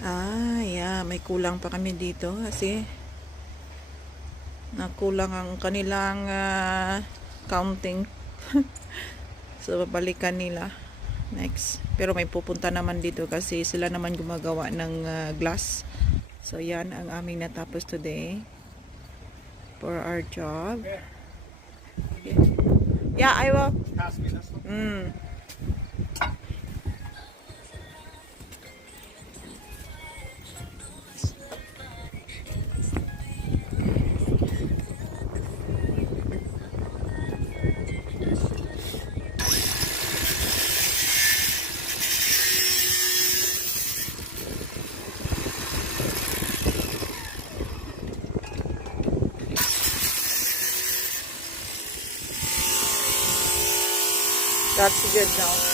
Yeah, may kulang pa kami dito kasi nakulang ang kanilang counting. So, babalikan nila next. Pero may pupunta naman dito kasi sila naman gumagawa ng glass. So, yan ang aming natapos today for our job. Yeah, I will. Pass me this one. That's good now.